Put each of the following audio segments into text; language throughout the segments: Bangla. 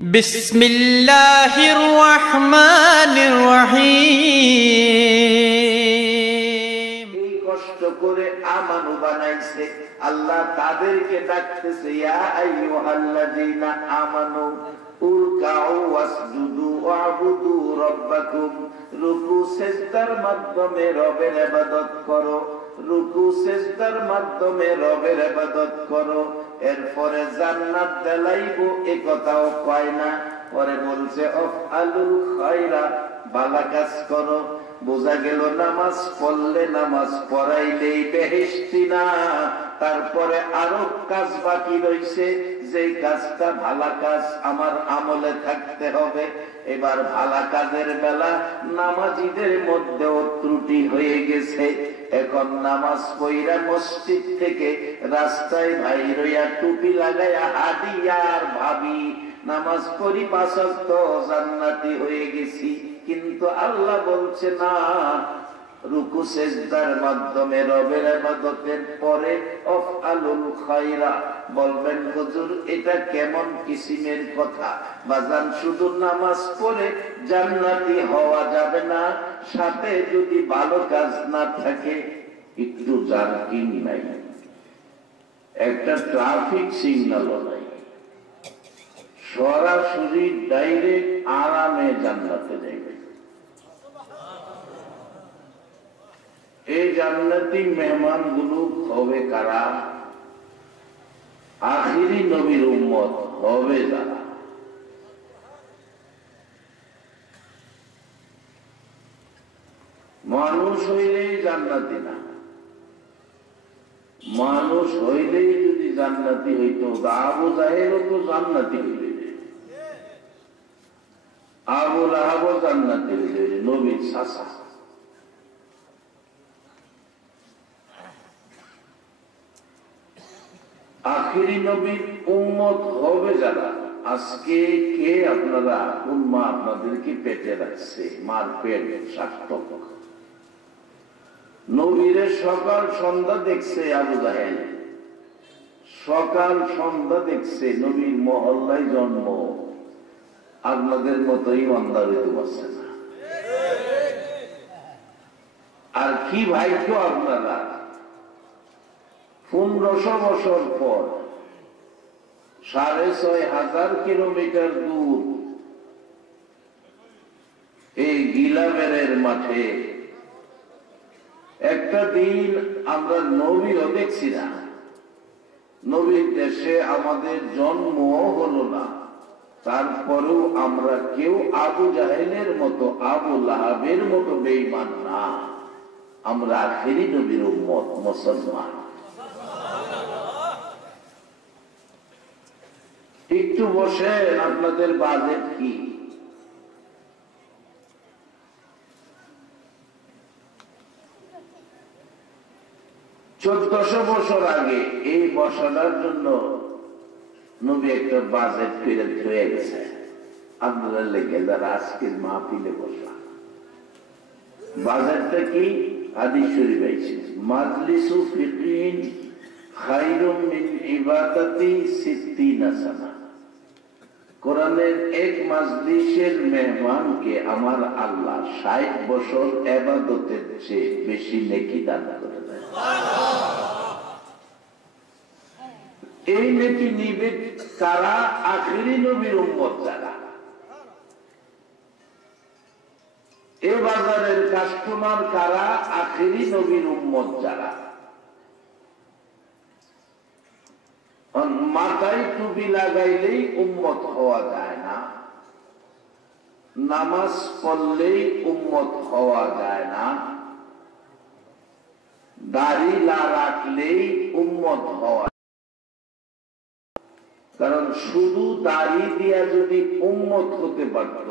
বিসমিল্লাহির রহমানির রহিম। এই কষ্ট করে আমানু বানাইছে আল্লাহ, তাদেরকে ডাকতেছে ইয়া আইয়ুহাল্লাযীনা আমানু উরকাউ ওয়াসজুদু ওয়াবুদু রাব্বাকুম। রুকু সিজদার মাধ্যমে রবের ইবাদত করো, রুকু সিজদার মাধ্যমে রবের ইবাদত করো। এরপরে জান্নাত দেলাইবো এ কথাও কয় না, পরে বলছে আফআলুল খায়রা, ভালো কাজ করো। বোঝা গেল নামাজ পড়লে, নামাজ পড়াইলেই বেহেশতি না, তারপরে আরো কাজ বাকি রয়েছে, যে কাজটা ভালো কাজ আমার আমলে থাকতে হবে। এবার ভালো কাজের বেলা নামাজীদের মধ্যেও ত্রুটি হয়ে গেছে। এখন নামাজ পড়া মসজিদ থেকে রাস্তায় ভাই রইয়া টুপি লাগাইয়া হাদি আর ভাবি নামাজ পড়ি 5 ওয়াক্ত জান্নাতি হয়ে গেছি। কিন্তু আল্লাহ বলছে না, রুকু সিজদার মাধ্যমে রবের ইবাদতের পরে আফআলুল খায়রা। বলবেন হুজুর এটা কেমন কিসিমের কথা? বাজান, শুধু নামাজ পড়ে জান্নাতি হওয়া যাবে না, সাথে যদি ভালো কাজ না থাকে, একটু জার্কিং নাই, একটা ট্রাফিক সিগন্যালও নাই, সরাসরি ডাইরেক্ট আরামে জান্নাতে যাইবে। এই জান্নাতি মেহমান গুলো হবে কারা? আখিরি নবীর উম্মত হবে যারা। মানুষ হইলেই জান্নাতি না, মানুষ হইলেই যদি জান্নাতি হইতো, আবু জাহেলও তো জান্নাতি হইলে, আবু লাহাবও জান্নাতি হইলে, নবীর চাচা। আখিরি নবীর উম্মত হবে যারা। আজকে কে আপনারা কোন মা আপনাদেরকে পেটে রাখছে? মার পেট সার্থক। নবীরে সকাল সন্ধ্যা দেখছে আবু জাহেল, সকাল সন্ধ্যা দেখছে, নবীর মহল্লায় জন্ম। আপনাদের মতো ইমানদার হইতে পারছে না। আর কি ভাগ্য আপনারা, 1500 বছর পর 6500 কিলোমিটার দূর এই গিলাবেরের মাঠে একটা দিন আমরা নবীও দেখছি না, নবীর দেশে আমাদের জন্ম হলো না, তারপরেও আমরা কেউ আবু জাহেলের মতো, আবু লাহাবের মতো বেঈমান না। আমরা আখিরি নবীর উম্মত, মুসলমান। একটু বসে, আপনাদের বাজেট কি? চোদ্দশো বছর আগে এই বসানোর জন্য নবী একটা বাজেট ফিরে হয়ে গেছে। আপনারা লেগে যারা আজকের মাহফিলে বসা, বাজেটটা কি? হাদিস শরীফ আছে, মাজলিসু ফিকিন খায়রুম মিন ইবাদাতি 60 সানা। কোরআনের এক মাজলিসের মেহমানকে আমার আল্লাহ 60 বছর ইবাদতের চেয়ে বেশি নেকি দান করে দেয়। এই নেকি নিবে কারা? আখিরি নবীর উম্মত যারা। এ বাজারের কাস্টমার কারা? আখিরি নবীর উম্মত যারা। মাথায় টুপি লাগাইলেই উম্মত হওয়া যায় না, নামাজ পড়লেই উম্মত হওয়া যায় না, দাড়ি না রাখলেই উম্মত হওয়া। কারণ শুধু দাড়ি দিয়া যদি উম্মত হতে পারত,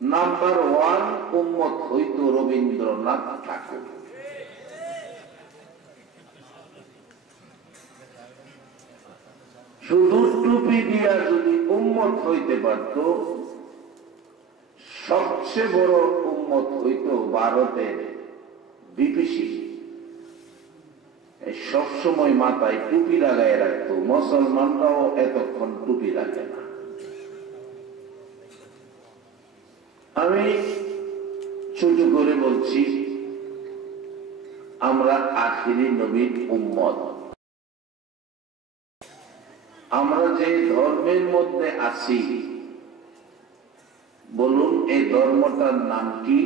নাম্বার 1 উম্মত হইত রবীন্দ্রনাথ ঠাকুর। শুধু টুপি দিয়া যদি উম্মত হইতে পারত, সবচেয়ে বড় উম্মত হইত ভারতের বিপিসি। সবসময় মাথায় টুপি লাগাই রাখতো, মুসলমানরাও এতক্ষণ টুপি রাখে না। আমি ছোট করে বলছি, আমরা আখিরি নবীর উম্মত। আমরা যে ধর্মের মধ্যে আছি, বলুন এই ধর্মটার নাম কি?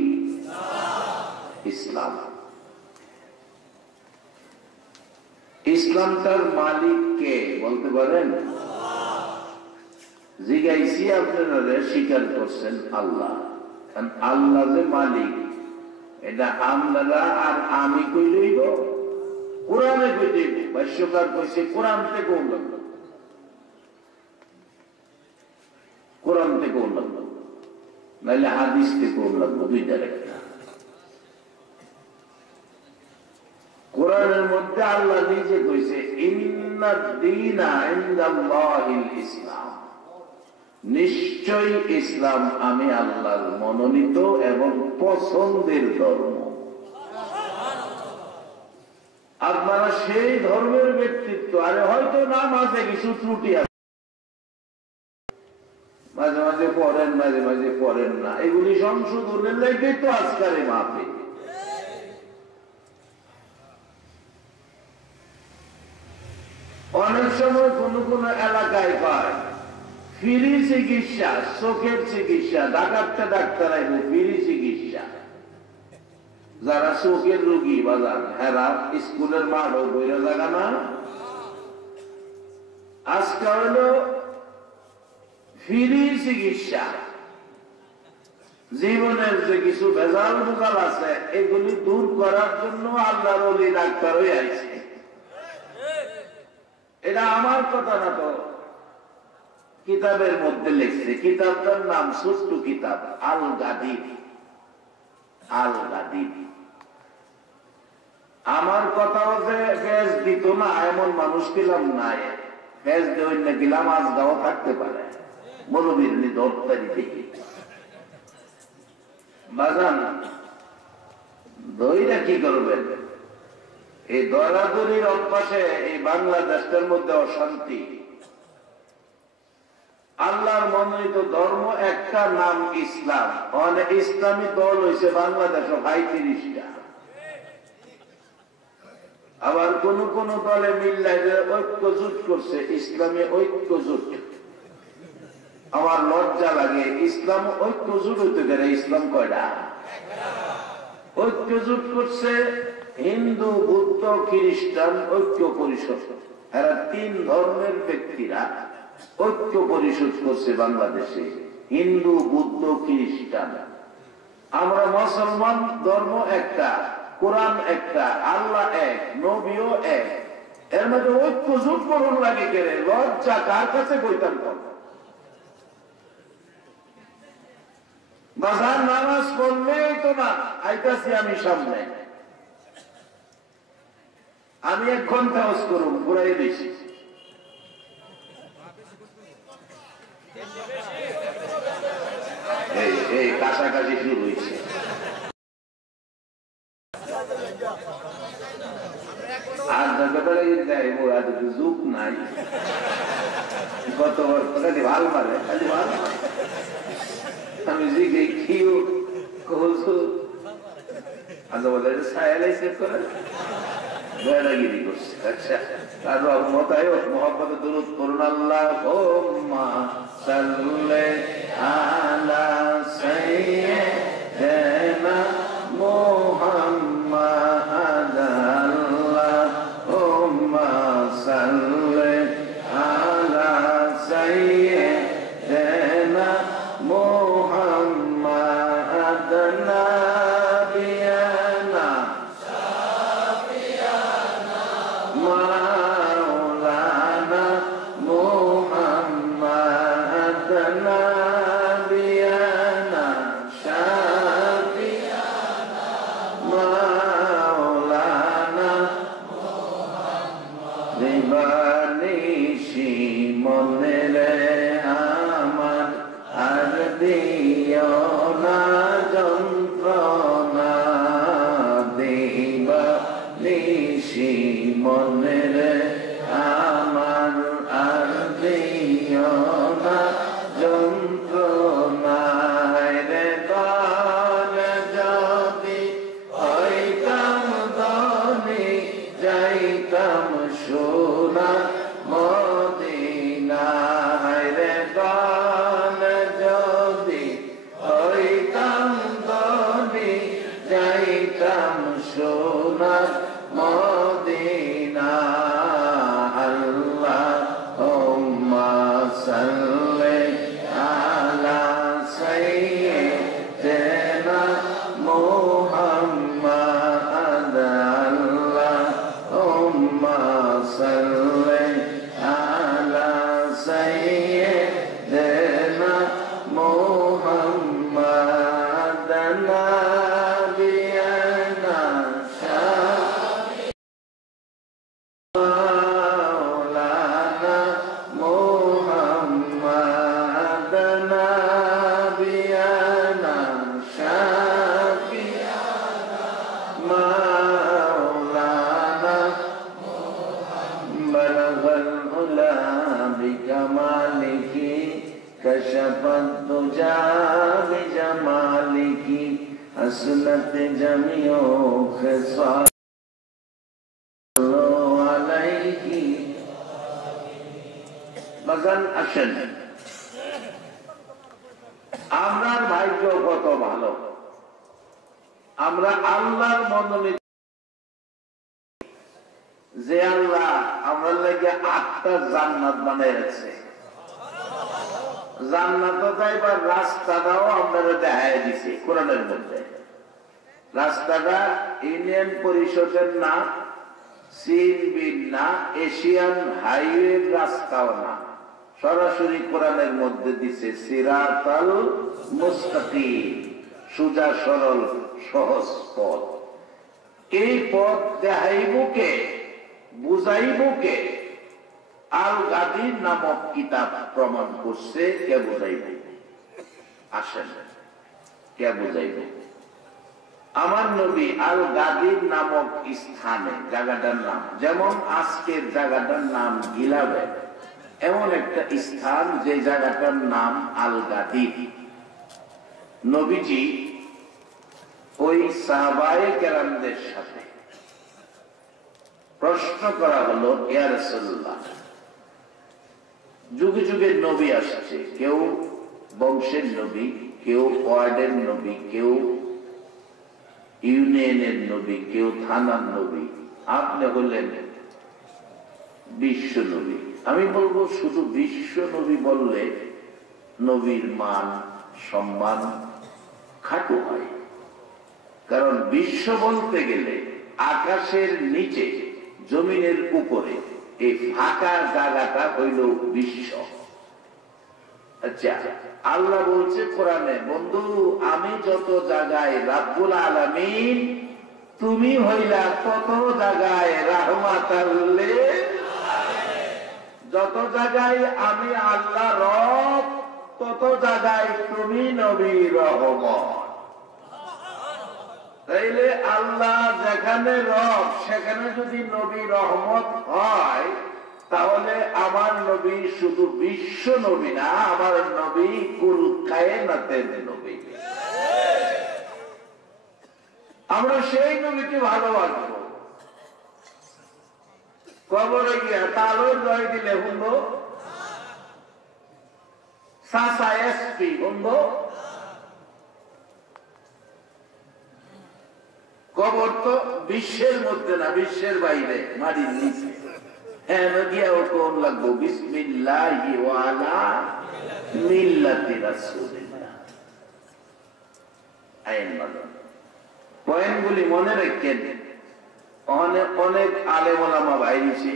ইসলাম। ইসলামটার মালিক কে বলতে পারেন? জিজ্ঞাসি আপনারা স্বীকার করছেন আল্লাহ। আল্লাহ যে মালিক, এটা আপনারা আর আমি কইলইব? কোরআনে কইতেইব। ভাষ্যকার কইছে কোরআন থেকে উল্লেখ, কোরআন থেকে উল্লেখ, নাইলে হাদিস থেকে উল্লেখ, দুইটার একটা। কোরআনের মধ্যে আল্লাহ নিজে কইছে ইন্নাদ দীনা ইনদাল্লাহিল ইসলাম, নিশ্চয়ই ইসলাম আমি আল্লাহর মনোনীত এবং পছন্দের ধর্ম। আপনারা সেই ধর্মের ব্যক্তিত্ব। আরে হয়তো নামাজে কিছু ত্রুটি আছে, মাঝে মাঝে পড়েন, মাঝে মাঝে পড়েন না, এগুলি সংশোধনের লেগে তো আজকারে মাপে। অনেক সময় কোন কোন এলাকায় পায় ফ্রি চিকিৎসা, চোখের চিকিৎসা, ডাক্তার আইব ফ্রি চিকিৎসা। যারা চোখের রোগী বাজার হেরা স্কুলের মাঠও বইরা জায়গা না। আজকে হল ফ্রি চিকিৎসা। জীবনের যে কিছু ভেজাল ভোজাল আছে এগুলি দূর করার জন্য আল্লাহর ওলি ডাক্তার হয়ে আছে। এটা আমার কথা না, তো কিতাবের মধ্যে লিখছে। কিতাবটার নাম ছোট্ট কিতাব আল গাদিব। আল গাদিব। আমার কথাও যে ফেজ দিত না এমন মানুষ পেলাম না। ফেজ দেওয়া না গেলাম আজ গাও থাকতে পারে, মৌলবীর দরকারি দেখি বাজান দইরা কি করবেন? এই দরাদরির অভ্যাসে এই বাংলাদেশের মধ্যে অশান্তি। আল্লাহর মনোনীত ধর্ম একটা, নাম ইসলাম। অনেক ইসলামী দল হয়েছে বাংলাদেশে ৩৫টা। আবার কোন কোন দলে মিল্লায় ঐক্য জোট করছে, ইসলামে ঐক্য জোট। আমার লজ্জা লাগে, ইসলাম ঐক্য জোট হইতে গেলে ইসলাম কয়টা? ঐক্য জোট করছে হিন্দু, বুদ্ধ, খ্রিস্টান ঐক্য পরিষদ। এরা ৩ ধর্মের ব্যক্তিরা ঐক্য পরিষদ করছে বাংলাদেশে, হিন্দু, বুদ্ধ, খ্রিস্টান। আমরা মুসলমান, ধর্ম একটা, কোরআন একটা, আল্লাহ এক, নবীও এক। এর মধ্যে ঐক্য জোট করুন লাগে কেড়ে, লজ্জা কার কাছে কইতাম? বাজার নামাজ পড়লেই তো না, আইতাছি আমি সামনে, আমি 1 ঘন্টা ওয়াজ করুন, ঘুরাই দিছি। এই কাছাকাছি শুরু হয়েছে। আর যুগ নাই, কত খালি ভাল মারে, খালি ভাল মারে। আমি জিগে কিও কহছো আজ বলে সায়ালাই চেক করে বেড়াগিরি করছে। আচ্ছা, আর মতায় মোহাম্মদ দুরূদ করুন। আল্লাহুম্মা সাল্লি আলা সাইয়্যিদিনা মুহাম্মাদ। আল্লাহুম্মা সাল্লি আলা সাইয়্যিদিনা মুহাম্মাদ নাবিয়ানা মাওলানা মুহাম্মাদ কশফত তুজা বিজামালিকি আসলত জামিউ খিসাল আলাইহি। বাজান আসেন, আমরার ভাগ্য কত ভালো, আমরা আল্লাহর মনোনীত, যে আল্লাহ আমরা লাগে 8টা জান্নাত বানাই রাখছে। জান্নাত যাইবার রাস্তাটাও আপনারা দেখাই দিছে কোরআনের মধ্যে। রাস্তাটা ইউনিয়ন পরিষদের না, সিএনবির না, এশিয়ান হাইওয়ের রাস্তাও না, সরাসরি কোরআনের মধ্যে দিছে সিরাতাল মুস্তাকিম, সোজা সরল সহজ পথ। এই পথ দেখাইবকে বুঝাইবকে আল গাদির নামক কিতাব প্রমাণ করছে। কে বুঝাইব? আসেন, কে বুঝাইব? আমার নবী আল গাদির নামক স্থানে, জায়গাটার নাম যেমন আজকের জায়গাটার নাম গিলাবে, এমন একটা স্থান যে জায়গাটার নাম আল গাদির। নবীজি ওই সাহাবায়ে কেরামদের সাথে প্রশ্ন করা হলো, ইয়া রাসূলুল্লাহ, যুগে যুগে নবী আসছে, কেউ বংশের নবী, কেউ ওয়ার্ডের নবী, কেউ ইউনিয়নের নবী, কেউ থানার নবী, আপনি হলেন বিশ্ব নবী। আমি বলবো শুধু বিশ্ব নবী বললে নবীর মান সম্মান খাটো হয়, কারণ বিশ্ব বলতে গেলে আকাশের নিচে জমিনের উপরে এই ফাঁকা জায়গাটা হইল বিশ্ব। আচ্ছা, আল্লাহ বলছে কোরআনে, বন্ধু আমি যত জায়গায় রাব্বুল আলামিন, তুমি হইলা তত জায়গায় রাহমাতাল লিল আলামিন। যত জায়গায় আমি আল্লাহ রব, তত জায়গায় তুমি নবী রহমত। তাইলে আল্লাহ যেখানে রব সেখানে যদি নবী রহমত হয়, তাহলে আমার নবী শুধু বিশ্ব নবী না, আমার নবী কুল কায়নাতের নবী। আমরা সেই নবীকে ভালোবাসবো। কবরে গিয়া তালর জয় দিলে হুনবো, সাসা এসপি হুনবো, কবর তো বিশ্বের মধ্যে না, বিশ্বের বাইরে মাটির নিচে। হ্যাঁ, নদিয়াও কোন লাগবো, বিসমিল্লাহি ওয়া আলা মিল্লাতি রাসূলিল্লাহ। আইন মানো, পয়েন্টগুলি মনে রাখেন। অনেক আলেম ওলামা বাইরেছে,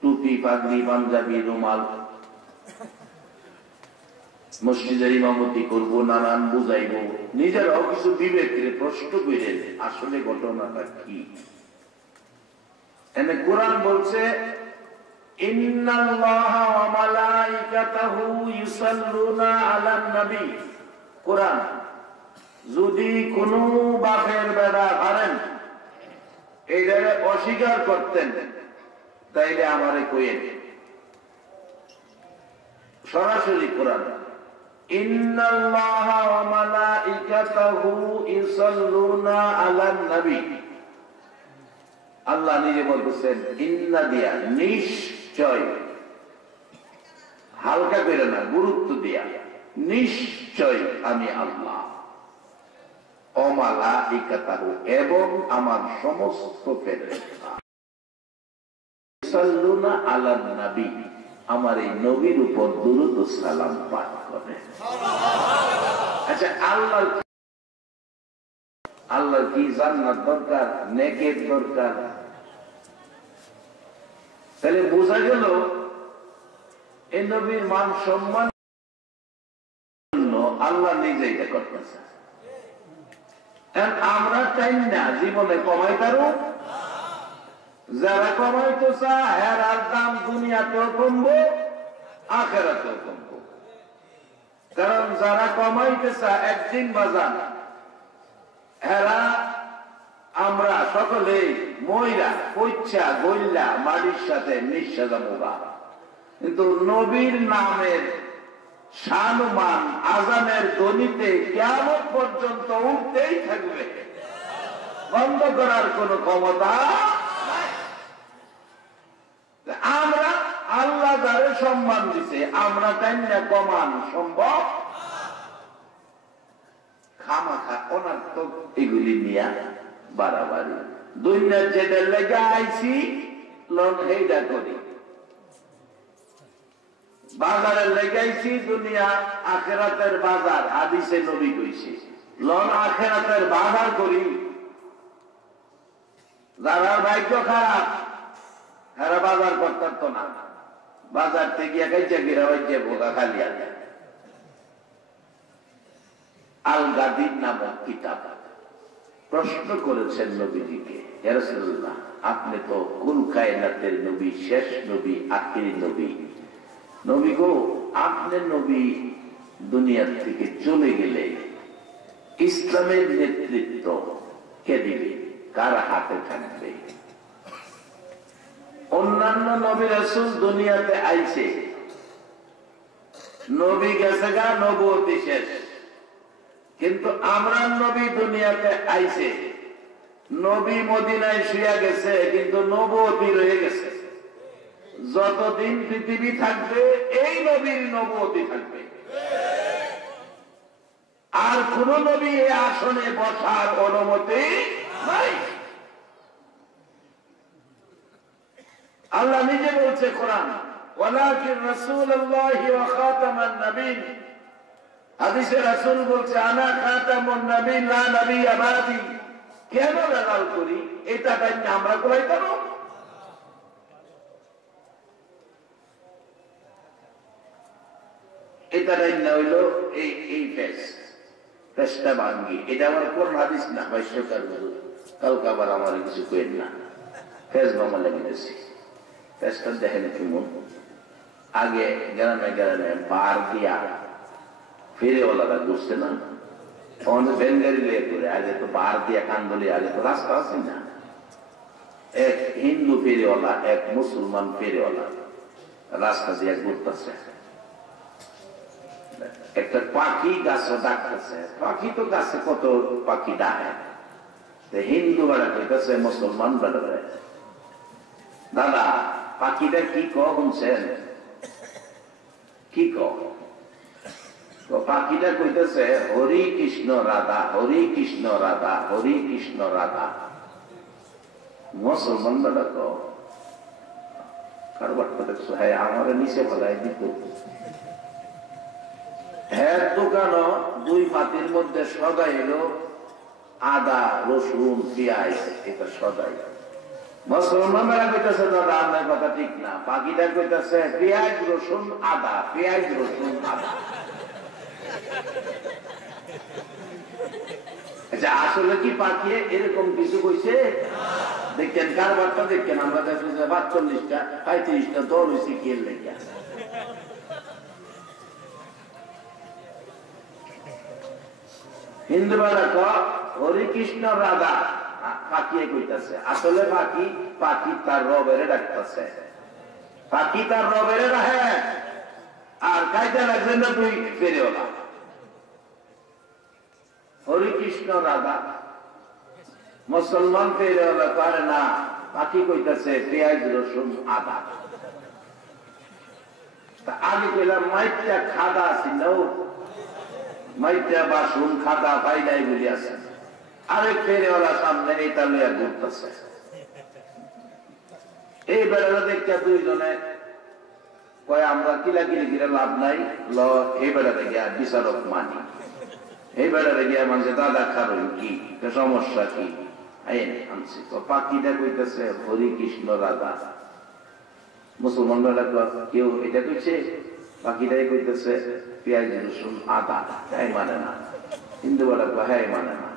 টুপি, পাগড়ি, পাঞ্জাবি, রুমাল, মসজিদের ইমামতি করবো, নানান বুঝাইবো, নিজেরাও কিছু বিবেকের প্রশ্ন করে আসলে ঘটনাটা কি। এনে কোরআন বলছে, ইন্নাল্লাহা ওয়া মালাইকাতাহু ইউসাল্লুনা আলান নবী। কোরআন, যদি কোন বাপের বেড়া পারেন এইটারে অস্বীকার করতেন, তাইলে আমারে কইেন। সরাসরি কোরআন, ইন্নাল্লাহা ওয়া মালাইকাতাহু ইউসাল্লুনা আলান নবী। আল্লাহ নিজে বলতেছেন, ইন্না দিয়া, নিশ্চয়, হালকা করে না, গুরুত্ব দিয়া, নিশ্চয় আমি আল্লাহ, ও মালাইকাতাহু, এবং আমার সমস্ত ফেরেশতা, ইউসাল্লুনা আলান নবী, আমার এই নবীর উপর দুরূদ ও সালাম পাঠ করে। আচ্ছা, আল্লাহর কি জান্নাত দরকার, নেকের দরকার? তাহলে বোঝা গেল এই নবীর মান সম্মান আল্লাহ নিজে এটা করতেছে। আমরা চাই না জীবনে কমাই পারো, যারা কমাইতে চায় হেরার দাম দুনিয়াতেও কমবো, আখেরাতেও কমবো। কারণ যারা কমাইতে চায় একদিন বাজান, হেরা আমরা সকলে ময়রা, পৈচ্ছা, গইল্লা, মাটির সাথে মিশা যাবো। কিন্তু নবীর নামের শানমান আজানের ধ্বনিতে কিয়ামত পর্যন্ত উঠতেই থাকবে, বন্ধ করার কোন ক্ষমতা নাই। আমরা আল্লাহ যারে সম্মান দিছে আমরা তাই না কমান সম্ভব? খামাখা অনার্থক এগুলি নিয়ে বাড়াবাড়ি। দুনিয়ার যেটার লেগে আইছি লন হেইডা করি, বাজারের লেগাইছি দুনিয়া আখেরাতের বাজার, হাদিসে নবী কইছে লন আখেরাতের বাজার করি। যারা ভাগ্য খারাপ এরা বাজার করতাম তো না, বাজার থেকে খাইছে গিরা হইছে বোকা খালি আছে। আল গাদির নামক কিতাব প্রশ্ন করেছেন নবীজিকে, ইয়া রাসূলুল্লাহ আপনি তো কুল কায়নাতের নবী, শেষ নবী, আখিরি নবী, নবী গো আপনি নবী দুনিয়া থেকে চলে গেলে ইসলামের নেতৃত্ব কে দিবে, কার হাতে থাকবে? অন্যান্য নবী রাসূল দুনিয়াতে আইছে, নবী গেছে গা, নবুয়তি শেষ। কিন্তু আমরা নবী দুনিয়াতে আইছে, নবী মদিনায় শুয়ে গেছে কিন্তু নবুয়তি রয়ে গেছে। যতদিন পৃথিবী থাকবে এই নবীর নবুয়তি থাকবে, আর কোন নবী এই আসনে বসার অনুমতি নাই। আল্লাহ নিজে বলছে কোরআন, ওয়ালাকিন রাসূলুল্লাহি ওয়া খাতামান নবীন। হাদিসে রাসূল বলছে আনা খাতামুন নবীন লা নবিয়্যা বাদি। কেন লাগাল করি এটা তাই আমরা করাই কেন? এটা তাই না হইলো এই পেশটা ভাঙ্গি। এটা আমার কোন হাদিস না, ভাষ্যকার কালকে আবার আমার কিছু কইেন না, ফেস বামা লেগেছি। পেশটা দেখেন কেমন, আগে গ্রামে গ্রামে বার দিয়া ফেরিওয়ালারা ঘুরছে না, বেঙ্গারি লিয়ে করে, আগে তো বার দিয়া কান্দলি, আগে তো রাস্তা আছে না। এক হিন্দু ফেরিওয়ালা এক মুসলমান ফেরিওয়ালা রাস্তা দিয়ে ঘুরতেছে, একটা পাখি গাছে ডাকতেছে, পাখি তো গাছে কত পাখি ডাকে, হিন্দু বেড়া কইতেছে মুসলমান বেড়া, দাদা পাখিটা কি শুনছেন? কি পাখিটা কইতেছে হরি কৃষ্ণ রাধা, হরি কৃষ্ণ রাধা, হরি কৃষ্ণ রাধা। মুসলমান বেড়া কারবার দেখছো, হ্যাঁ আমার নিচে বলাই দিত। হ্যাঁ দোকানও দুই পাতির মধ্যে সদাইল আদা রসুন পেঁয়াজ, এটা সদাই। মুসলমানরা কইতেছে দাদা আপনার কথা ঠিক না, পাখিটা কইতেছে পেঁয়াজ রসুন আদা, পেঁয়াজ রসুন আদা। আচ্ছা আসলে কি পাখি এরকম কিছু কইছে? দেখেন কারবারটা দেখেন, আমরা দেখছি ৪২টা ৩৫টা দল হয়েছে কি লেগে। হিন্দুরা হরি কৃষ্ণ রাধা পাখি কইতাছে, আসলে পাখি তার রবেরে ডাকতেছে, পাখি তার রবেরে রাখে। আর কাইতে লাগছেন না তুই ফেরিওয়ালা, হরি কৃষ্ণ রাধা। মুসলমান ফেরিওয়ালা পারে না, পাখি কইতাছে পেঁয়াজ রসুন আদা। আগে কইলাম মাইটা খাদা ছিল, মাইটা বাসুন খাদা পাইলাই বলি আছে। আরেক ফেরিওয়ালা সামনে এটা লইয়া ঘুরতেছে, এই বেড়াটা দেখতে দুইজনে কয় আমরা কিলাকিলি কিরে লাভ নাই, ল এই বেড়াতে গিয়া বিচারক মানি। এই বেড়াতে গিয়া মানছে দাদা খাবেন কি, সমস্যা কি আনছি। তো পাখিটা কইতেছে হরি কৃষ্ণ রাধা। মুসলমান বেড়া কেউ এটা কইছে, পাখিটাই কইতেছে পেঁয়াজ রসুন আদা, হ্যাঁ মানে না। হিন্দু বেড়া হ্যাঁ মানে না।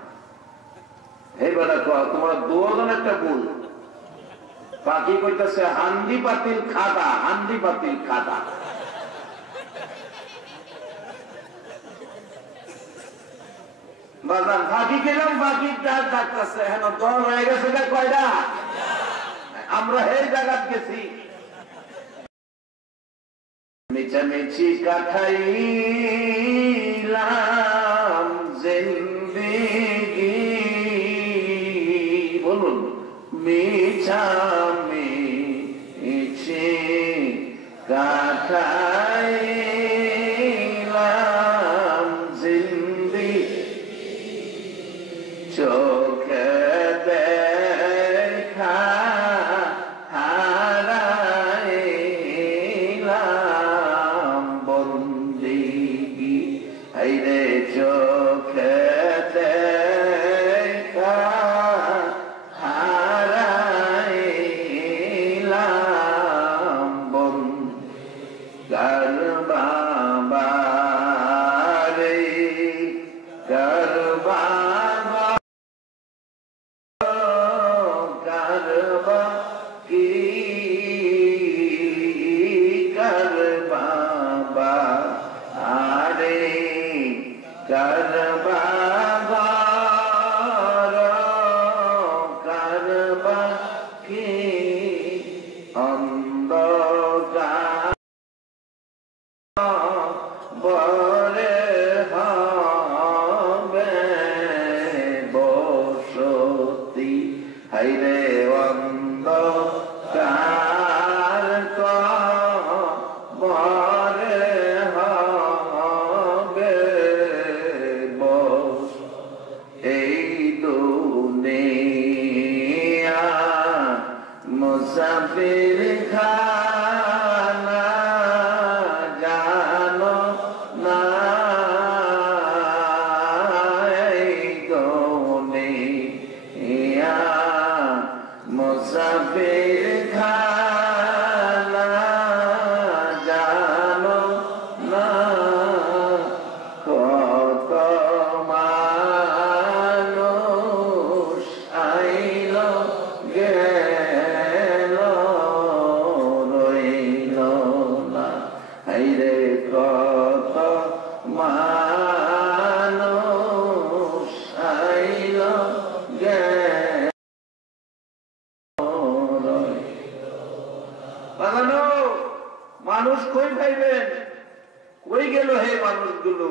হে বেড়া তোমরা দুজন একটা ভুল। পাখি কইতেছে হান্ডি পাতিল খাদা, হান্ডি পাতিল খাদা। বাজার পাখি গেলাম, পাখির ডাক ডাকতেছে, হ্যাঁ দল হয়ে গেছে কয়টা, আমরা এই জায়গা গেছি। মিছামিছি কাটাইলাম জিন্দেগি, বলুন মিছামিছি কাটাইলাম জিন্দেগি, চোখে দেখা হারাইলাম বন্দেগি, হাইরে চোখে দেখা হারাইলাম বন্দেগি। কার বাবা রে কার বাবা, কারবা কি কার বাবা আরে কার বাবা, কারবা কি অন্ধকার বরে হবে বসতি, হাইরে অন্ধকার বরে হবে বস, এই দুনিয়া মুসাফির খানা জানো না, এই দুনিয়া মুসাফির খানা জানো না, কত মানুষ আইল গেল রইল না, হাইরে কত মানুষ আইল গেল। মানুষ কই পাইবেন, কই গেল হে মানুষগুলো?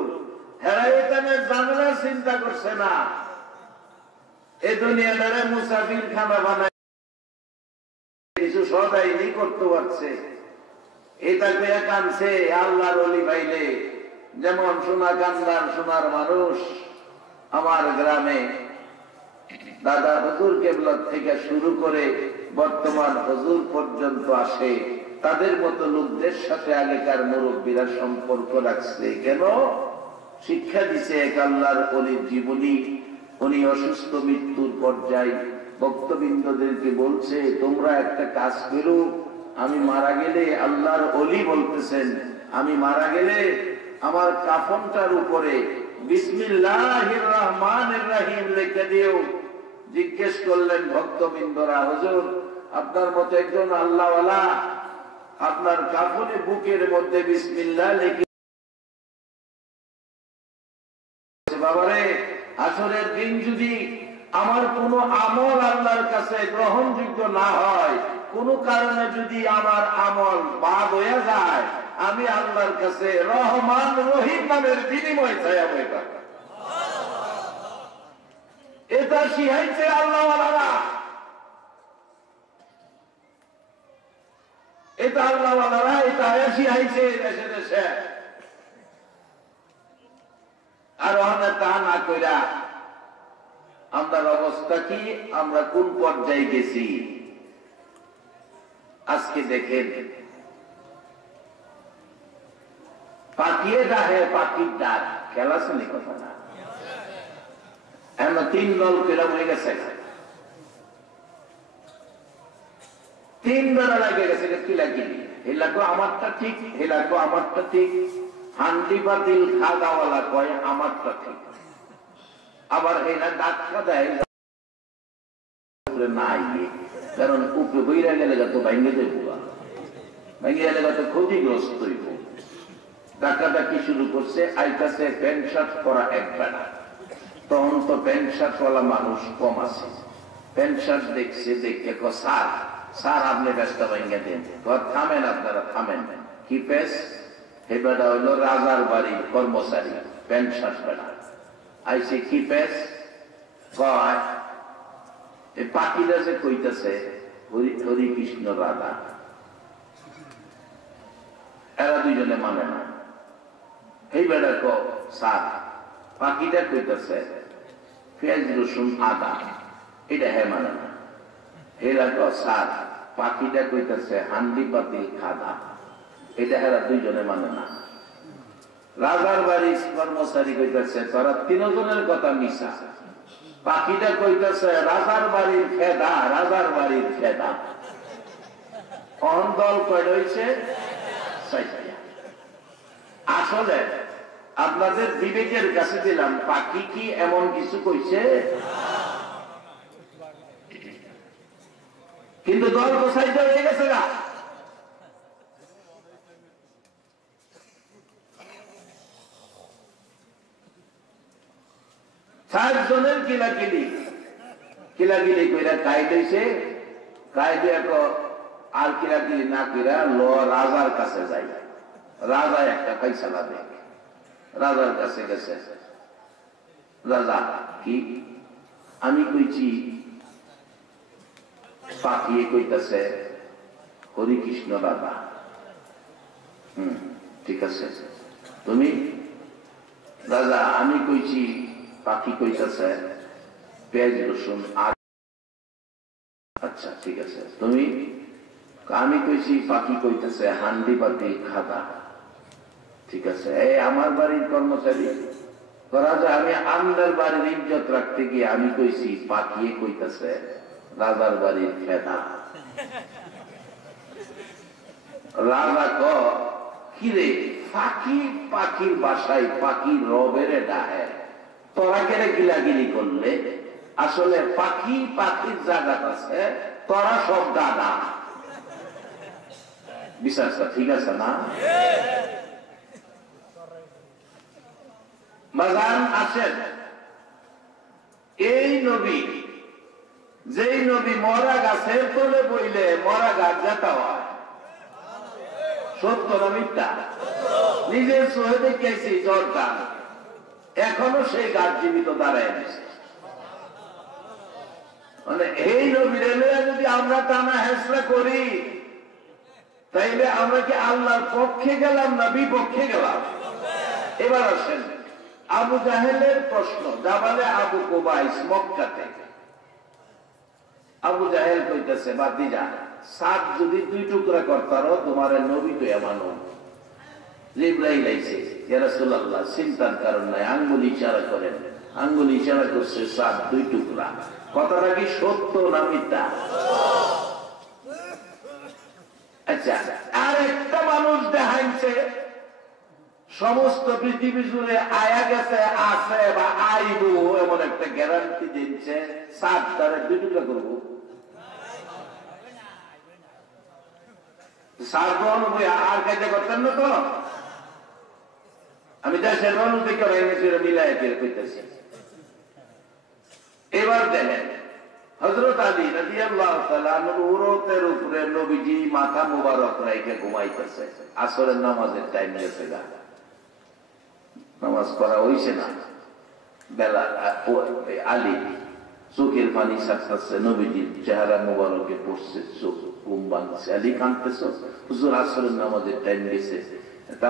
হেরা এখানে জানার চিন্তা করছে না, এই দুনিয়াটারে মুসাফির খানা বানায় কিছু সদাইনি করতে পারছে। এটাকে কানছে আল্লাহর ওলি পাইলে, যেমন সোনা কান্দার সোনার মানুষ আমার গ্রামে দাদা হুজুর কেবলার থেকে শুরু করে বর্তমান হুজুর পর্যন্ত আসে, তাদের মতো লোকদের সাথে আগেকার মুরব্বীরা সম্পর্ক রাখছে। কেন? শিক্ষা দিছে এক আল্লাহর ওলির জীবনী। উনি অসুস্থ মৃত্যুর পর্যায়ে ভক্তবৃন্দদেরকে বলছে, তোমরা একটা কাজ করো, আমি মারা গেলে, আল্লাহর ওলি বলতেছেন, আমি মারা গেলে আমার কাফনটার উপরে বিসমিল্লাহির রহমানির রহিম লিখে দিও। জিজ্ঞেস করলেন ভক্তবৃন্দরা, হুজুর আপনার মতো একজন আল্লাহওয়ালা আপনার কাফনে বুকের মধ্যে বিসমিল্লাহ লিখে, বাবারে আসরের দিন যদি আমার কোন আমল আল্লাহর কাছে গ্রহণযোগ্য না হয়, কোন কারণে যদি আমার আমল বাদ হয়ে যায়, আমি আল্লাহর কাছে রহমান রহিম নামের বিনিময় চাইব। এটা শিখাইছে আল্লাহওয়ালারা, এটা আল্লাহওয়ালারা এটা শিখাইছে দেশে দেশে। আর ওখানে তা না কইরা আমাদের অবস্থা কি, আমরা কোন পর্যায়ে গেছি আজকে দেখেন। পাকিয়ে ডাহে পাখির ডাক, খেলা শুনি কথা না। এখন 3 দল পেলাম হয়ে গেছে, 3 দল লাগে গেছে। কি লাগিনি এ লাগো আমারটা ঠিক, এ লাগো আমারটা ঠিক। হান্ডি বাতিল খাদাওয়ালা কয় আমারটা ঠিক, আবার এরা ডাক্কা দেয় নাই, কারণ উপরে বইরা গেলে তো ভাঙ্গে দেব, ভাঙ্গে গেলে তো ক্ষতিগ্রস্ত হইব। ডাকাডাকি শুরু করছে, আইতাছে প্যান্ট শার্ট পরা এক বেড়া। তখন তো প্যান্ট শার্ট ওয়ালা মানুষ কম আছে। প্যান্ট শার্ট দেখছে, দেখে স্যার স্যার আপনি ব্যস্ত ভাঙ্গে দেন। থামেন আপনারা, থামেন। কি পেস? এই বেটা হইল রাজার বাড়ির কর্মচারী, প্যান্ট শার্ট বেটা। আইসে কি পেস কয়, এই পাখিরা যে কইতেছে হরি কৃষ্ণ রাধা, এরা দুইজনে মানে না। এই বেটা স্যার পাখিটা কইতেছে পেঁয়াজ রসুন আদা, এটা হ্যাঁ মানে না। এরা স্যার পাখিটা কইতেছে হান্ডি পাতিল খাদা, এটা এরা দুইজনে মানে না। রাজার বাড়ির কর্মচারী কইতেছে তোরা তিনজনের কথা মিশা, পাখিটা কইতেছে রাজার বাড়ির ফেদা, রাজার বাড়ির ফেদা। দল কয়টা হয়েছে? আসলে আপনাদের বিবেকের কাছে দিলাম, পাখি কি এমন কিছু কইছে? কিন্তু দল গোসাইতে হয়ে গেছে না। চারজনের কিলাকিলি কইরা কাইলেছে, কাইলে আর কিলাকিলি না কইরা রাজার কাছে যাই। রাজা একটা ফাইসালা দেয়, রাজার কাছে গেছে। রাজা কি আমি কইছি পাখি কইতাছে হরি কৃষ্ণ রাধা। ঠিক আছে, তুমি? রাজা আমি কইছি পাখি কইতাছে পেঁয়াজ রসুন আদা। আচ্ছা ঠিক আছে, তুমি? আমি কইছি পাখি কইতাছে হান্ডি পাতিল খাদা। ঠিক আছে, এই আমার বাড়ির কর্মচারী রাজা, আমি আপনার বাড়ির ইজ্জত রাখতে গিয়ে আমি কইছি পাখি কইতাছে রাজার বাড়ির ফেদা। রাজা কিরে পাখি পাখির বাসায় পাখির রবেরে ডাহে, তোরা কেড়ে গিলাগিলি করলে? আসলে পাখি পাখির জায়গাত আছে, তোরা সব দাদা। বিশ্বাসটা ঠিক আছে না? বাজান আসেন, এই নবী যেই নবী মরা গাছের তলে বইলে মরা গাছ যেতে হয়, সত্য না মিথ্যা? নিজের চোখে দেখেছি জর্দান, এখনো সেই গাছ জীবিত দাঁড়ায় গেছে। মানে এই নবীর যদি আমরা টানা হেসলা করি, তাইলে আমরা কি আল্লাহর পক্ষে গেলাম না বিপক্ষে গেলাম? এবার আসেন আবু জাহেলের প্রশ্ন, জাবালে আবু কুবাইস মক্কাতে। আবু জাহেল কইতেছে বাতিজা সাত যদি দুই টুকরা করতারো তোমার নবী তো এমানো। জিবরাইল আইছে, ইয়া রাসূলুল্লাহ চিন্তার কারণ নাই, আঙ্গুল ইশারা করেন। আঙ্গুল ইশারা করছে সাত দুই টুকরা। কথাটা কি সত্য না মিথ্যা? আচ্ছা, আর একটা মানুষ দেখাইছে সমস্ত পৃথিবী জুড়ে আয়া গেছে, আছে বা আইব, এমন একটা গ্যারান্টি দিচ্ছে সাত দ্বারা দুই টুকরা করবো। সার গ্রহণ আর কাজে করতেন না তো? আমি দেশের মানুষ দেখে মিলাই কইতেছি। এবার দেখেন হযরত আলী রাদিয়াল্লাহু তাআলা উরতের উপরে নবীজি মাথা মুবারক রেখে ঘুমাইতেছে। আসরের নামাজের টাইম গেছে, নামাজ পড়া হইছে না। বেলা আলী চোখের পানি ছাড়তেছে, নবীজির চেহারা মুবারকে পড়ছে, চোখ ঘুম ভাঙছে। আলী কাঁদতেছ, হুজুর আসরের নামাজের টাইম গেছে।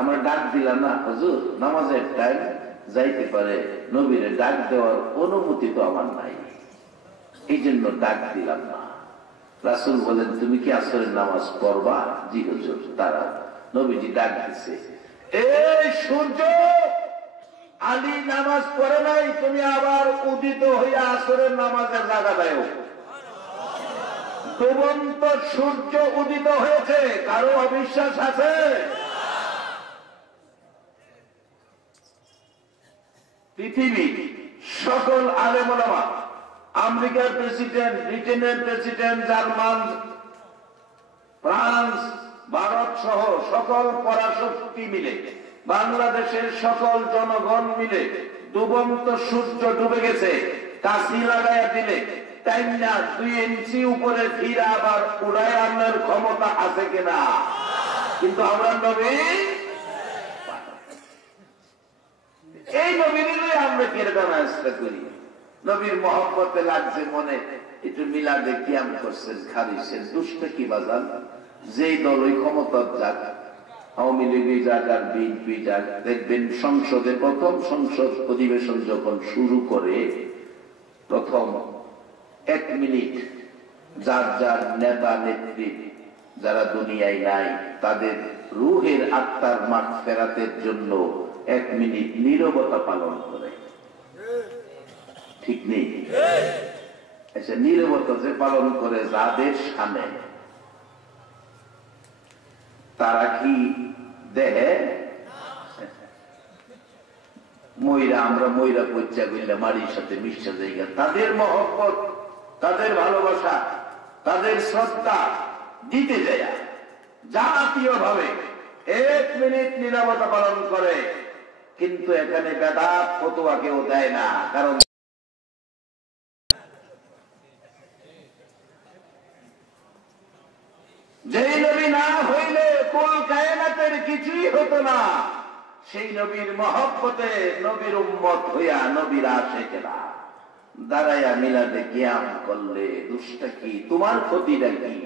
আমার ডাক দিলাম না হুজুর, নামাজের টাইম যাইতে পারে, নবীরে ডাক দেওয়ার অনুমতি তো আমার নাই, এই জন্য ডাক দিলাম না। রাসূল বলেন তুমি কি আসরের নামাজ পড়বা? জি হুজুর। তারা নবীজি ডাক দিছে, এই সূর্য আলী নামাজ পড়ে নাই, তুমি আবার উদিত হইয়া আসরের নামাজের জায়গা দেও। ডুবন্ত সূর্য উদিত হয়েছে, কারো অবিশ্বাস আছে? পৃথিবী সকল আলেম ওলামা, আমেরিকার প্রেসিডেন্ট, ব্রিটেনের প্রেসিডেন্ট, জার্মান, ফ্রান্স, ভারত সহ সকল পরাশক্তি মিলে, বাংলাদেশের সকল জনগণ মিলে ডুবন্ত সূর্য ডুবে গেছে, কাশি লাগাইয়া দিলে তাই না 2 ইঞ্চি উপরে ফিরে আবার উড়াই আনার ক্ষমতা আছে কিনা? কিন্তু আমরা নবী কিরকম আস্তে করি, নবীর মহব্বতে লাগছে মনে, একটু মিলাদে কিয়াম করছেন, খারিছেন, দুষ্ট কি বাজান, যেই দল ওই ক্ষমতা যাক, আওয়ামী লীগ যাক আর বিএনপি যাক, দেখবেন সংসদে প্রথম সংসদ অধিবেশন যখন শুরু করে প্রথম 1 মিনিট যার যার নেতা নেত্রী যারা দুনিয়ায় নাই তাদের রুহের আত্মার মাগফিরাতের জন্য 1 মিনিট নীরবতা পালন করে, ঠিক নেই? আচ্ছা, নীরবতা যে পালন করে যাদের সামনে, তারা কি দেহে ময়রা, আমরা ময়রা পচা গইলে মাটির সাথে মিশে যাই, তাদের মহব্বত, তাদের ভালোবাসা, তাদের শ্রদ্ধা দিতে যায় জাতীয় ভাবে 1 মিনিট নীরবতা পালন করে। কিন্তু এখানে বেদাত ফতোয়া কেউ দেয় না, কারণ যেই নবী না হইলে কুল কায়নাতের কিছুই হতো না, সেই নবীর মহব্বতে নবীর উম্মত হইয়া নবীর আশিকেরা দাঁড়াইয়া মিলাদে কিয়াম করলে দুষ্টা কি, তোমার ক্ষতিটা কি?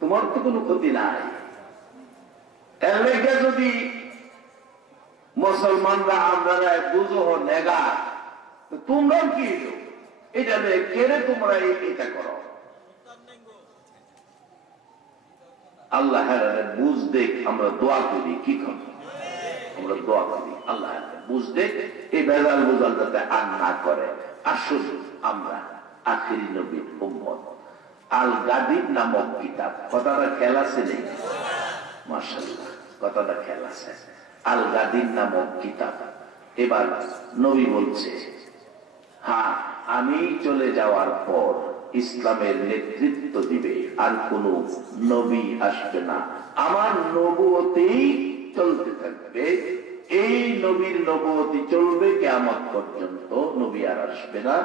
তোমার তো কোনো ক্ষতি নাই। এর লেগে যদি মুসলমানরা আমরা বুঝো নেগা, তোমরা কি এটা কেড়ে তোমরা এটা করো? আল্লাহ বুঝ দেখ, আমরা দোয়া করি, কি করি? আমরা দোয়া করি আল্লাহ বুঝ দেখ, এই বেজাল বুঝাল যাতে আর না করে। আসুন আমরা আখিরি নবীর উম্মত, আল গাদির নামক কিতাব, কথাটা খেয়াল আছে নেই? মাশাআল্লাহ, কথাটা খেয়াল আছে। আল গাদির নামক কিতাব। এবার নবী বলছে, হ্যাঁ, আমি চলে যাওয়ার পর ইসলামের নেতৃত্ব দিবে আর কোন নবী আসবে না, আমার নবুয়তেই চলতে থাকবে, এই নবীর নবুয়তি চলবে কিয়ামত পর্যন্ত, নবী আর আসবে না।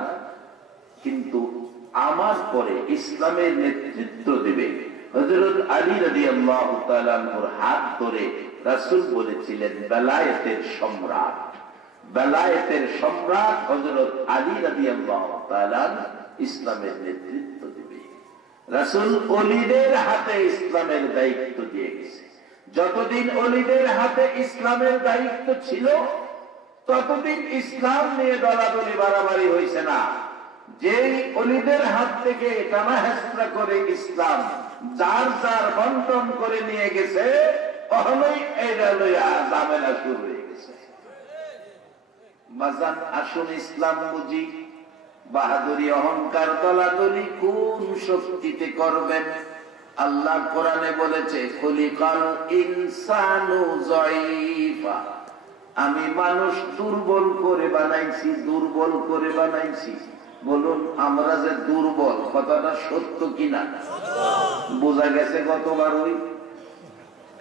কিন্তু আমার পরে ইসলামের নেতৃত্ব দিবে হযরত আলী রাদিয়াল্লাহু তাআলা আনহুর হাত ধরে রাসূল বলেছিলেন, বেলায়েতের সম্রাট, বেলায়েতের সম্রাট হযরত আলী রাদিয়াল্লাহু তাআলা ইসলামের নেতৃত্ব দিবে। রাসূল ওলিদের হাতে ইসলামের দায়িত্ব দিয়ে গেছে। যতদিন ওলিদের হাতে ইসলামের দায়িত্ব ছিল ততদিন ইসলাম নিয়ে দলাদলি বাড়াবাড়ি হয়েছে না। যেই ওলিদের হাত থেকে টানা হেঁচড়া করে ইসলাম যার যার বন্টন করে নিয়ে গেছে, অহলই এইটা লইয়া ঝামেলা শুরু হয়ে গেছে। বাজান আসুন ইসলাম বুঝি। বাহাদুরি অহংকার দলাদলি কোন শক্তিতে করবেন? আল্লাহ কোরআনে বলেছে, খুলিকাল ইনসানু যায়ীফা, আমি মানুষ দুর্বল করে বানাইছি, দুর্বল করে বানাইছি। বলুন, আমরা যে দুর্বল, কথাটা সত্য কিনা? বোঝা গেছে গতবার ওই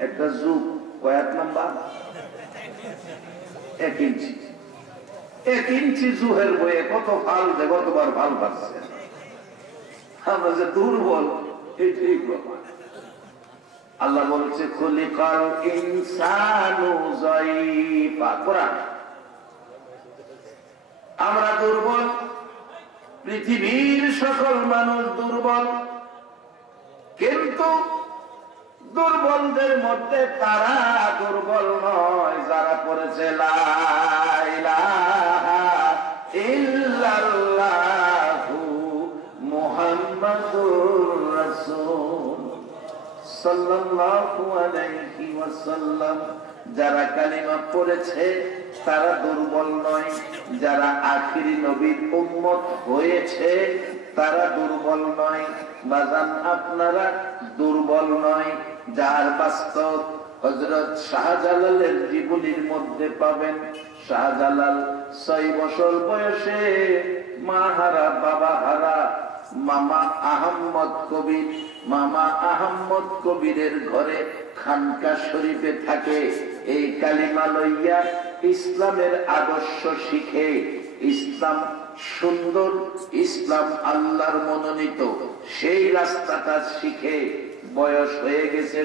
একটা যুগ, কয়েক নাম্বার 1 ইঞ্চি, 1 ইঞ্চি জুহের বইয়ে কত ফাল যে গতবার ভাল পাচ্ছে। আমরা যে দুর্বল, এটাই প্রমাণ। আল্লাহ বলছে, খুলিকাল ইনসানু যায়ীফা, কোরআন। আমরা দুর্বল, পৃথিবীর সকল মানুষ দুর্বল, কিন্তু দুর্বলদের মধ্যে তারা দুর্বল নয় যারা পড়েছে লা ইলাহা ইল্লাল্লাহু মুহাম্মাদুর রাসূল সাল্লাল্লাহু আলাইহি ওয়াসাল্লাম। যারা কালিমা পড়েছে তারা দুর্বল নয়, যারা আখিরি নবীর উম্মত হয়েছে তারা দুর্বল নয়। বাজান, আপনারা দুর্বল নয়। যার বাস্তব হযরত শাহজালালের জীবনীর মধ্যে পাবেন। শাহজালাল 6 বছর বয়সে মা হারা, বাবা হারা, মামা আহম্মদ কবির, মামা আহম্মদ কবিরের ঘরে খানকা শরীফে থাকে। এই কালিমা লইয়া ইসলামের আদর্শ শিখে, ইসলাম সুন্দর, ইসলাম আল্লাহর মনোনীত, সেই রাস্তাটা শিখে বয়স হয়ে গেছে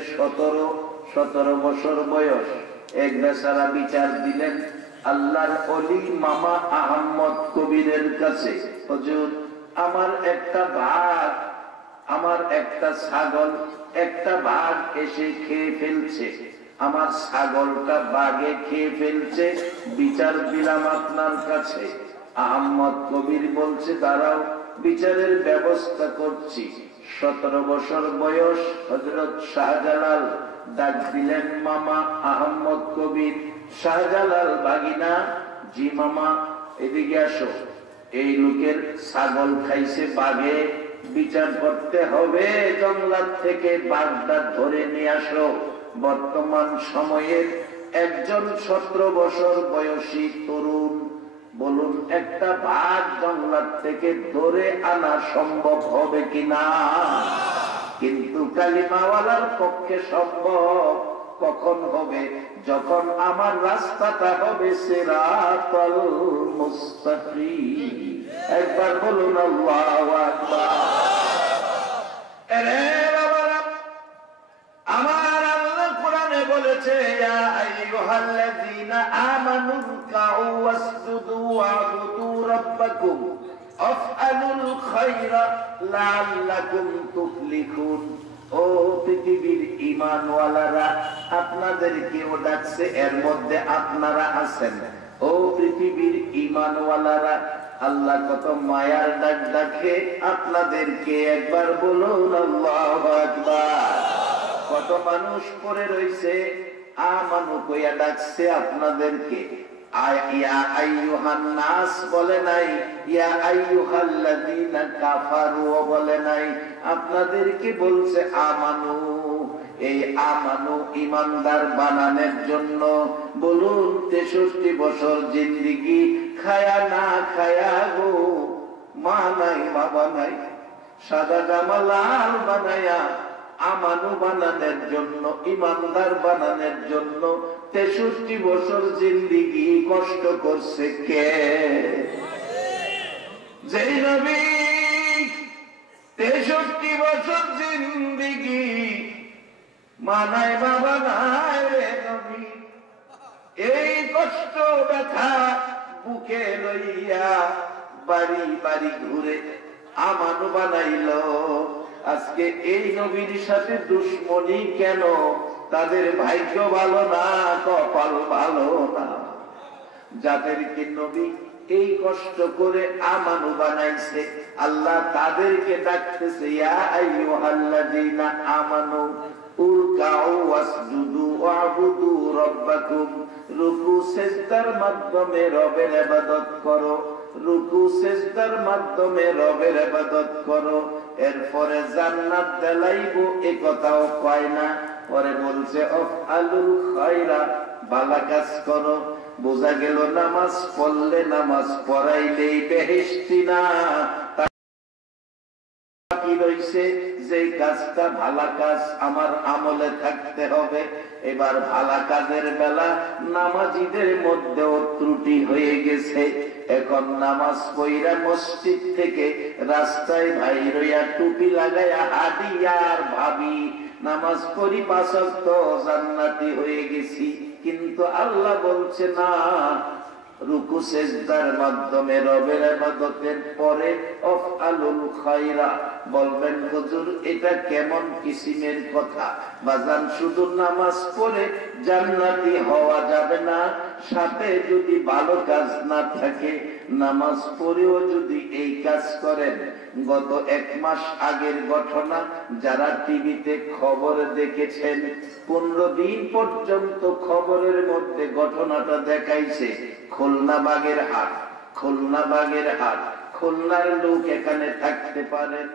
17 বছর বয়স। এক বেচারা বিচার দিলেন, আল্লাহর ওলি মামা আহমদ কবিরের কাছে, হুজুর আমার একটা ভাগ, আমার একটা ছাগল, একটা বাঘ এসে খেয়ে ফেলছে, আমার ছাগলটা বাঘে খেয়ে ফেলছে, বিচার দিলাম আপনার কাছে। আহমদ কবির বলছে দাঁড়াও, বিচারের ব্যবস্থা করছি। 17 বছর বয়স হযরত শাহজালাল ডাক দিলেন মামা আহমদ কবির। শাহজালাল বাগিনা, জি মামা এদিকে আসো, এই লোকের ছাগল খাইছে বাঘে, বিচার করতে হবে, জঙ্গল থেকে বাঘটা ধরে নিয়ে আসো। বর্তমান সময়ের একজন 17 বছর বয়সী তরুণ, বলুন একটা বাঘ জঙ্গল থেকে ধরে আনা সম্ভব হবে কিনা? কিন্তু কালিমাওয়ালার পক্ষে সম্ভব। কখন হবে? যখন আমার রাস্তাটা হবে সিরাতাল মুস্তাকিম। একবার বলুন আল্লাহু আকবার। আরে বাবারা, আমার আল্লাহ কোরআনে বলেছে ইয়া আইয়ুহাল্লাযীনা আমানু রুকউ ওয়াসজুদু ওয়া'বুদু রাব্বাকুম আফআলুল খায়রা লাআল্লাকুম তুফলিহুন। ও পৃথিবীর ঈমানওয়ালারা, আপনাদেরকেও ডাকছে, এর মধ্যে আপনারা আছেন। ও পৃথিবীর ঈমানওয়ালারা, আল্লাহ কত মায়ার ডাক ডাকে আপনাদেরকে, একবার বলুন আল্লাহু আকবার। কত মানুষ পড়ে রয়েছে, আমানু কইয়া ডাকছে আপনাদেরকে। ইয়া আইয়ুহান নাস বলে নাই, ইয়া আইয়ুহাল্লাযীনা কাফারু বলে নাই, আপনাদেরকে বলছে আমানু। এই আমানু ইমানদার বানানোর জন্য বলুন 63 বছর জিন্দেগি খায়া না খায়া গো, মা নাই বাবা নাই, সাদা জামা লাল বানায়া আমানু বানানোর জন্য, ইমানদার বানানোর জন্য 63 বছর জিন্দেগি কষ্ট করছে কে? যেই নবী 63 বছর জিন্দেগি মা নাই বাবা নাই রে নবী, এই কষ্ট ব্যথা বুকে লইয়া বাড়ি বাড়ি ঘুরে আমানু বানাইল। আজকে এই নবীর সাথে দুশ্মনী কেন? তাদের ভাগ্য ভালো না, কপাল ভালো না। যাদেরকে নবী এই কষ্ট করে আমানু বানাইছে, আল্লাহ তাদেরকে ডাকতেছে ইয়া আইয়ুহাল্লাযীনা আমানু উরকাউ ওয়াসজুদু ওয়া'বুদু রাব্বাকুম। রুকু সিজদার মাধ্যমে রবের ইবাদত করো, রুকু সিজদার মাধ্যমে রবের ইবাদত করো। এরপরে জান্নাত দেলাইবো এ কথাও কয় না, পরে বলছে আফআলুল খায়রা, ভালো কাজ করো। বোঝা গেল নামাজ পড়লে, নামাজ পড়াইলেই বেহেশতি না, কি রইছে যে কাজটা ভালো কাজ আমার আমলে থাকতে হবে। এবার ভালো কাজের বেলা নামাজীদের মধ্যেও ত্রুটি হয়ে গেছে। এখন নামাজ পড়া মসজিদ থেকে রাস্তায় ভাই রইয়া টুপি লাগাইয়া হাঁটি আর ভাবি নামাজ পড়ি 5 ওয়াক্ত জান্নাতি হয়ে গেছি। কিন্তু আল্লাহ বলছে না, রুকু সিজদার মাধ্যমে রবের ইবাদতের পরে আফআলুল খায়রা। বলবেন হুজুর এটা কেমন কিসিমের কথা? বাজান শুধু নামাজ পড়ে জান্নাতি হওয়া যাবে না, সাথে যদি ভালো কাজ না থাকে, নামাজ পড়েও যদি এই কাজ করেন। গত 1 মাস আগের ঘটনা, যারা টিভিতে খবর দেখেছেন, 15 দিন পর্যন্ত খবরের মধ্যে ঘটনাটা দেখাইছে। খুলনা বাগের হাট, খুলনা বাগের হাট, খুলনার লোক এখানে থাকতে পারেন।